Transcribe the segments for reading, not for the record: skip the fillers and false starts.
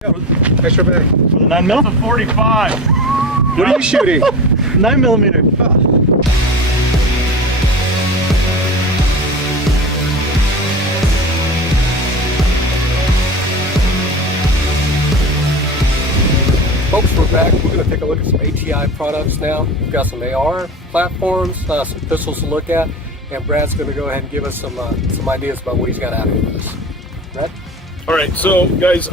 Extra bag. For the 9mm? That's a 45. What are you shooting? 9mm. Folks, we're back. We're going to take a look at some ATI products now. We've got some AR platforms, some pistols to look at, and Brad's going to go ahead and give us some ideas about what he's got out here for us. Brad? All right, so guys,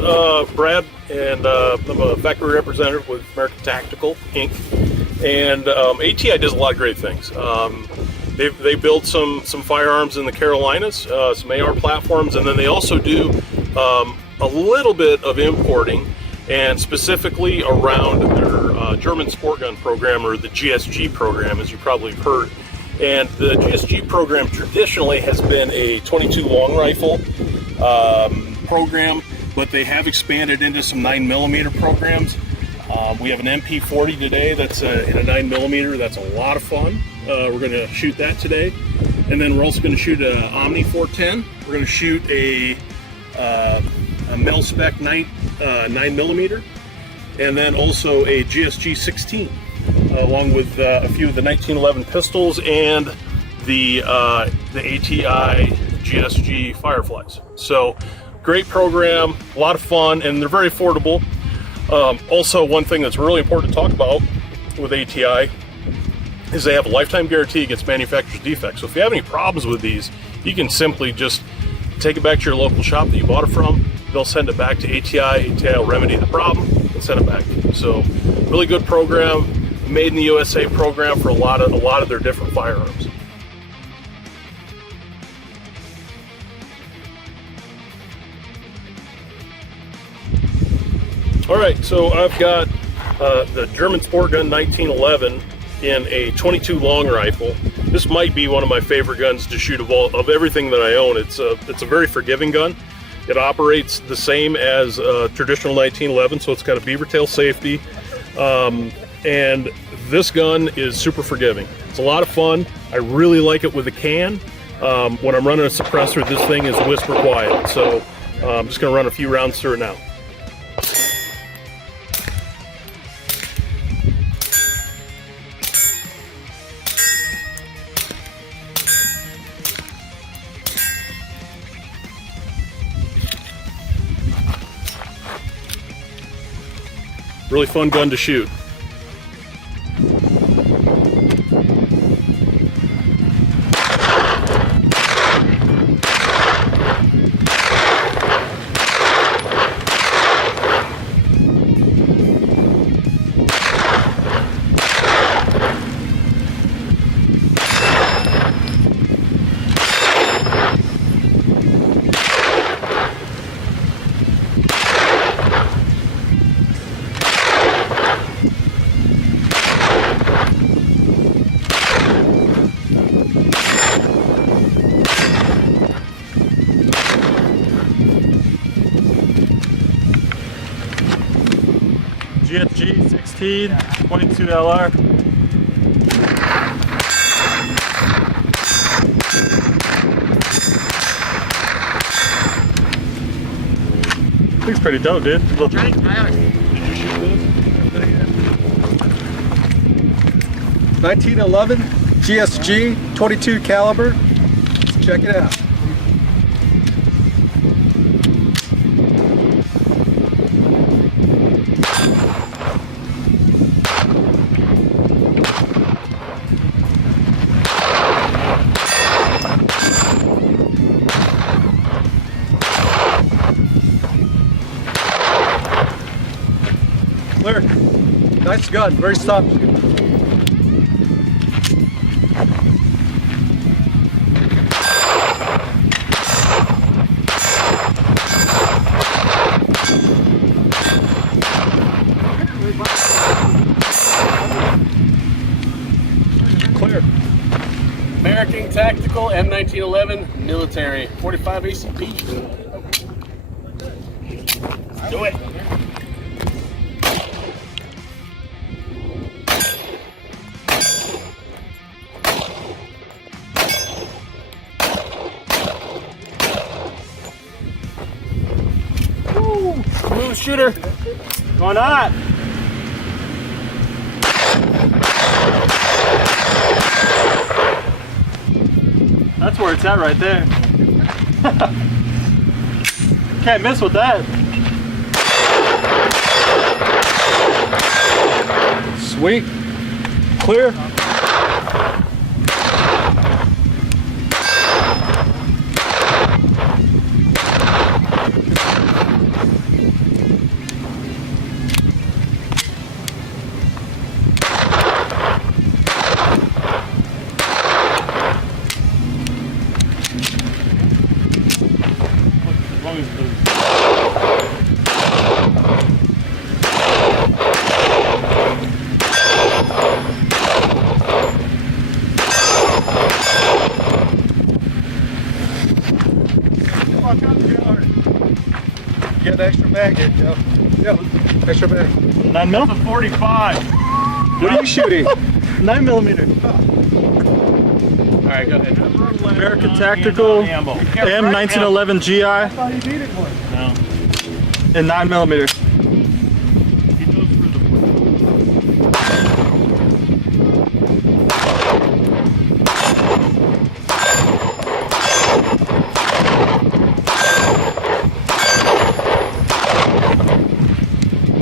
Brad, and I'm a factory representative with American Tactical Inc. And ATI does a lot of great things. They build some firearms in the Carolinas, some AR platforms, and then they also do a little bit of importing, and specifically around their German sport gun program, or the GSG program, as you probably have heard. And the GSG program traditionally has been a 22 long rifle program, but they have expanded into some 9mm programs. We have an MP40 today that's in a 9mm. That's a lot of fun. We're going to shoot that today, and then we're also going to shoot a Omni 410. We're going to shoot a mil spec 9mm, and then also a GSG 16, along with a few of the 1911 pistols and the ATI GSG Fireflies. So great program, a lot of fun, and they're very affordable. Also, one thing that's really important to talk about with ATI is they have a lifetime guarantee against manufacturer's defects. So if you have any problems with these, you can simply just take it back to your local shop that you bought it from. They'll send it back to ATI. ATI will remedy the problem and send it back to you. So really good program, made in the USA program for a lot of their different firearms. All right, so I've got the German sport gun 1911 in a 22 long rifle. This might be one of my favorite guns to shoot of everything that I own. It's a very forgiving gun. It operates the same as traditional 1911, so it's got a beaver tail safety, and this gun is super forgiving. It's a lot of fun. I really like it with a can. When I'm running a suppressor, this thing is whisper quiet. So I'm just going to run a few rounds through it now. Really fun gun to shoot. GSG 16, 22 LR. Looks pretty dope, dude. Did you shoot this? 1911 GSG 22 caliber. Let's check it out. Clear. Nice gun, very soft. Clear. American Tactical M1911 Military 45 ACP. Do it. shooter. Going on. That's where it's at right there. Can't miss with that. Sweet. Clear. Get an extra mag in, Joe. Yeah, extra mag. 9 mil? That's a 45. What are you shooting? 9mm. All right, go ahead. American Tactical M1911 GI I thought he needed one. No. and 9mm.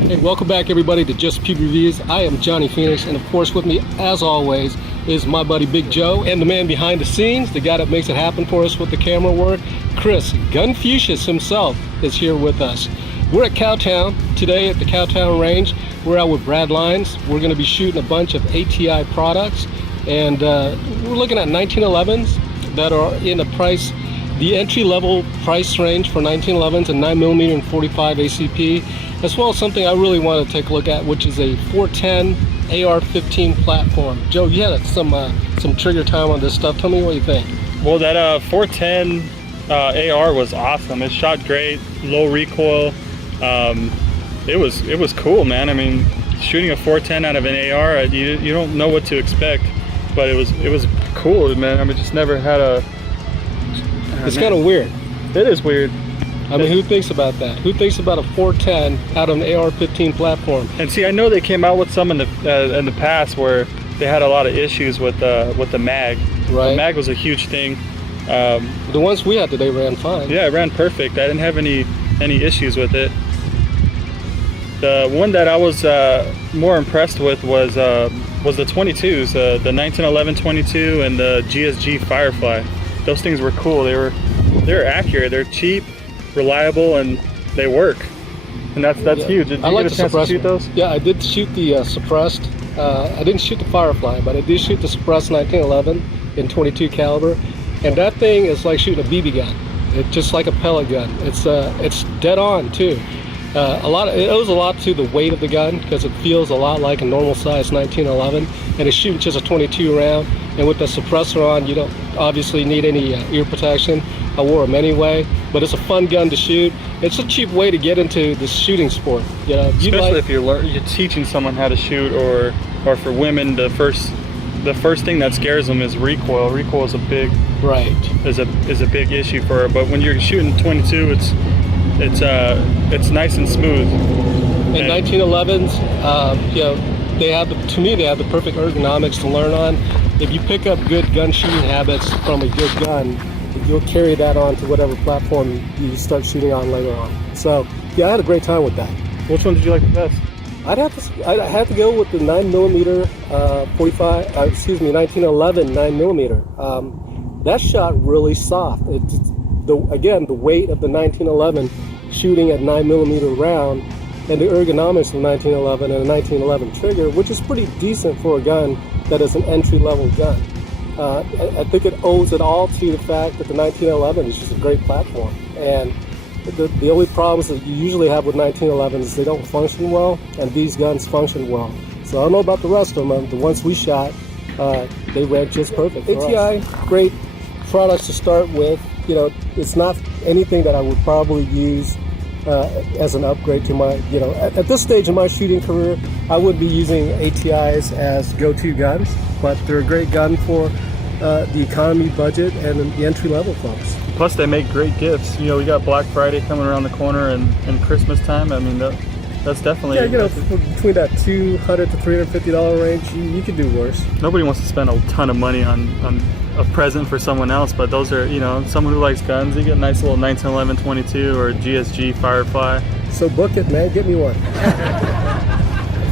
Hey, welcome back everybody to Just Peep Reviews. I am Johnny Phoenix, and of course with me as always is my buddy Big Joe, and the man behind the scenes, the guy that makes it happen for us with the camera work, Chris Gunfucius himself is here with us. We're at CowTown today at the CowTown range. We're out with Brad Lyons. We're going to be shooting a bunch of ATI products, and we're looking at 1911s that are in a price, the entry-level price range for 1911s and 9mm and 45 ACP, as well as something I really want to take a look at, which is a 410 AR-15 platform. Joe, you had some trigger time on this stuff. Tell me what you think. Well, that 410 AR was awesome. It shot great, low recoil. It was cool, man. I mean, shooting a 410 out of an AR, you don't know what to expect, but it was cool, man. I mean, just never had a. It's kind of weird. It is weird. I mean, who thinks about that? Who thinks about a 410 out of an AR-15 platform? And see, I know they came out with some in the past where they had a lot of issues with the mag. Right. The mag was a huge thing. The ones we had today ran fine. Yeah, it ran perfect. I didn't have any issues with it. The one that I was more impressed with was the 22s, the 1911 22 and the GSG Firefly. Those things were cool. They were accurate. They're cheap, reliable, and they work. And that's huge. Did you I like get a chance to shoot those? Yeah, I did shoot the suppressed. I didn't shoot the Firefly, but I did shoot the suppressed 1911 in 22 caliber, and that thing is like shooting a BB gun. It's just like a pellet gun. It's dead on too. It owes a lot to the weight of the gun, because it feels a lot like a normal size 1911, and it's shooting just a 22 round. And with the suppressor on, you don't obviously need any ear protection. I wore them anyway, but it's a fun gun to shoot. It's a cheap way to get into the shooting sport. You know, especially if you're teaching someone how to shoot, or for women, the first thing that scares them is recoil. Recoil is a big is a big issue for her. But when you're shooting 22, it's nice and smooth. And 1911s, you know, they have the perfect ergonomics to learn on. If you pick up good gun shooting habits from a good gun, you'll carry that on to whatever platform you start shooting on later on. So yeah, I had a great time with that. Which one did you like the best? I'd have to go with the 9mm 1911 9mm. That shot really soft. Again, the weight of the 1911 shooting at 9mm round, and the ergonomics of 1911 and a 1911 trigger, which is pretty decent for a gun that is an entry-level gun. I think it owes it all to the fact that the 1911 is just a great platform. And the only problems that you usually have with 1911 is they don't function well, and these guns function well. So I don't know about the rest of them. The ones we shot, they ran just perfect. ATI, great products to start with. You know, it's not anything that I would probably use as an upgrade to my, you know, at this stage in my shooting career, I would be using ATIs as go-to guns, but they're a great gun for the economy budget and the entry-level folks. Plus, they make great gifts. You know, we got Black Friday coming around the corner, and Christmas time. I mean, that's definitely... Yeah, you know, between that $200 to $350 range, you could do worse. Nobody wants to spend a ton of money on a present for someone else, but those are, you know, someone who likes guns, you get a nice little 1911 22 or GSG Firefly. So book it, man. Get me one.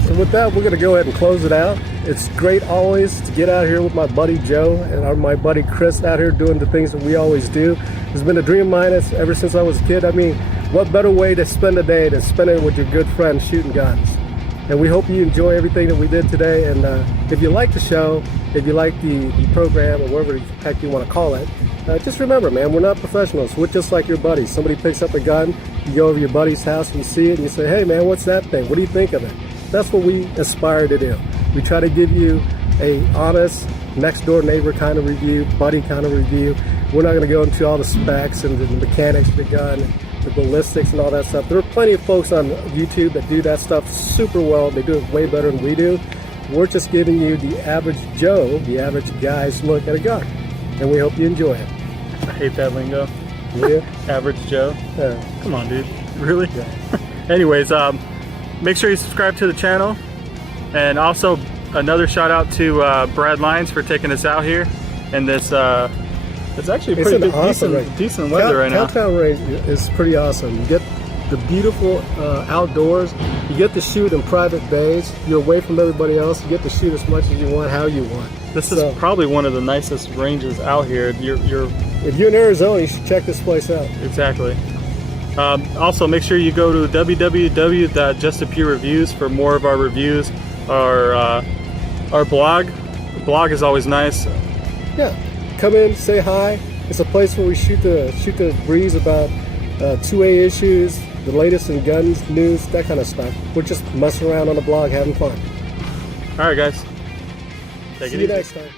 So with that, we're going to go ahead and close it out. It's great always to get out here with my buddy Joe and my buddy Chris out here doing the things that we always do. It's been a dream of mine ever since I was a kid. I mean, what better way to spend a day than spending it with your good friends shooting guns? And we hope you enjoy everything that we did today. And if you like the show, if you like the program, or whatever the heck you want to call it, just remember, man, we're not professionals. We're just like your buddies. Somebody picks up a gun, you go over to your buddy's house and you see it and you say, hey, man, what's that thing? What do you think of it? That's what we aspire to do. We try to give you a honest, next door neighbor kind of review, buddy kind of review. We're not going to go into all the specs and the mechanics of the gun, the ballistics and all that stuff. There are plenty of folks on YouTube that do that stuff super well. They do it way better than we do. We're just giving you the average Joe, the average guy's look at a gun. And we hope you enjoy it. I hate that lingo. Yeah. Average Joe. Come on, dude. Really? Yeah. Anyways, make sure you subscribe to the channel. And also, another shout out to Brad Lyons for taking us out here. And this, it's actually pretty decent weather right now. CowTown range is pretty awesome. You get the beautiful outdoors. You get to shoot in private bays. You're away from everybody else. You get to shoot as much as you want, how you want. This is probably one of the nicest ranges out here. If you're in Arizona, you should check this place out. Exactly. Also, make sure you go to www.justapureReviews for more of our reviews. Our blog. The blog is always nice. Yeah, come in, say hi. It's a place where we shoot the breeze about 2A issues, the latest in guns, news, that kind of stuff. We're just messing around on the blog, having fun. All right, guys. Take it easy. See you next time.